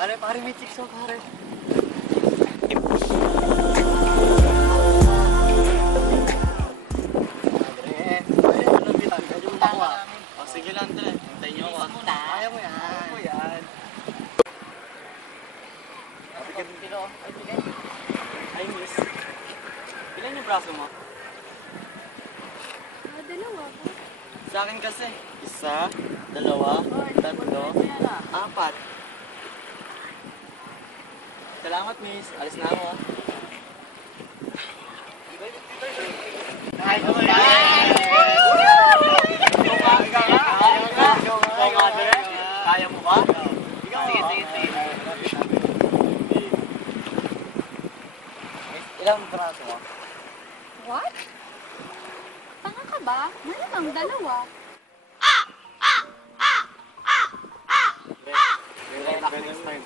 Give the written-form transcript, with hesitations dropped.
Pare, may chicks ako, pare. Sige lang, Dre. Hintayin niyo ako. Kaya mo yan. Kaya mo yan. Ay, miss. Ilan yung braso mo? Dalawa. Sa akin kasi. 1, 2, 3, 4. Salamat, miss. Alis na ako. Ay, mo yan! Kaya mo ba? Sige. Ilang braso mo? What? Tanga ka ba? Malamang dalawa. Next time.